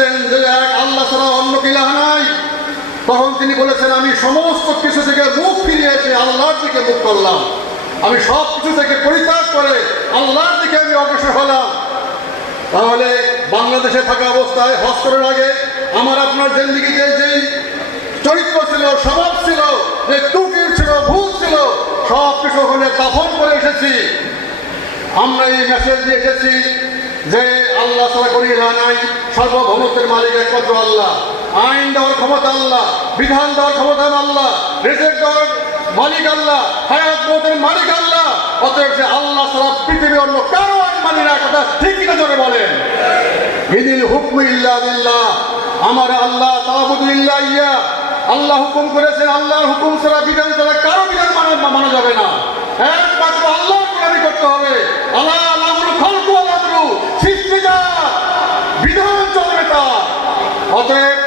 বুঝলেন যে এক আল্লাহ ছাড়া অন্য ইলাহ নাই, তখন তিনি বলেছেন আমি সমস্ত কিছু থেকে মুখ ফিরিয়ে এসে আল্লাহর দিকে মুখ করলাম, আমি সব কিছু থেকে পরিত্যাগ করে আল্লাহর দিকে আমি অগ্রসর হলাম। তাহলে বাংলাদেশে থাকা অবস্থায় হজ করার আগে আমার আপনার জিন্দেগিতে যেই চরিত্র ছিল, স্বভাব ছিল, যে ত্রুটি ছিল, ভুল ছিল, সব কিছু ওখানে দাফন করে এসেছি। আমরা এই মেসেজ দিয়ে এসেছি যে আল্লাহ ছাড়া কোনো ইলাহ নাই, সার্বভৌমত্বের মালিক একমাত্র আল্লাহ, আইন দেওয়ার ক্ষমতা আল্লাহ, বিধান দেওয়ার ক্ষমতা আল্লাহ, রিজিক দেওয়ার মালিক আল্লাহ, হায়াত মওতের মালিক আল্লাহ। অতএব সে আল্লাহ ছাড়া পৃথিবীর অন্য কারো আইন মানি না। কথা ঠিক কিনা জোরে বলেন। ইনিল হুকমু ইল্লা লিল্লাহ, আমার আল্লাহ তা'বুদু ইল্লা ইয়্যা। আল্লাহ হুকুম করেছেন, আল্লাহর হুকুম ছাড়া, বিধান ছাড়া কারো বিধান মানা যাবে না। একমাত্র আল্লাহর গোলামি করতে হবে। আল্লাহ লাহুল খালকু ওয়াল আমরু, সৃষ্টি যার, বিধান চলবে তার। অতএব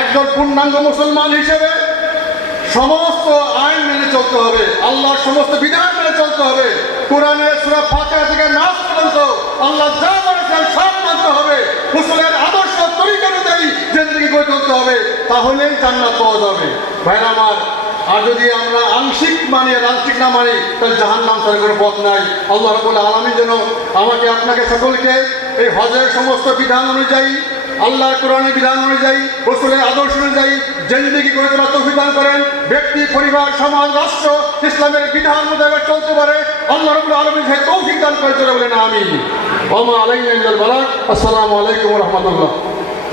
একজন পূর্ণাঙ্গ মুসলমান হিসেবে সমস্ত আইন মেনে চলতে হবে, আল্লাহর সমস্ত বিধান মেনে চলতে হবে। কোরআনের সূরা ফাতিহা থেকে নাস পর্যন্ত আল্লাহ যা বলেছেন সব মানতে হবে। রাসূলের আদর্শ তরিকা অনুযায়ী জিন্দেগি গড়ে তুলতে হবে, তাহলেই জান্নাত পাওয়া যাবে। ভাইরা আমার, আর যদি আমরা আংশিক মানি আর আংশিক না মানি, তাহলে জাহান্নাম ছাড়া কোনো পথ নাই। আল্লাহ রাব্বুল আলামিন যেন আমাকে আপনাকে সকলকে এই হজের সমস্ত বিধান অনুযায়ী, আল্লাহর কোরআনের বিধান অনুযায়ী, রাসূলের আদর্শ অনুযায়ী জিন্দেগি গড়ে তোলার তৌফিক দান করেন। ব্যক্তি, পরিবার, সমাজ, রাষ্ট্র ইসলামের বিধান মোতাবেক চলতে পারে আল্লাহ রাব্বুল আলামিন সেই তৌফিক দান করে বলেন আমিন। ওয়া মা আলাইনা ইল্লাল বালাগ। আসসালামু আলাইকুম ওয়া রাহমাতুল্লাহ।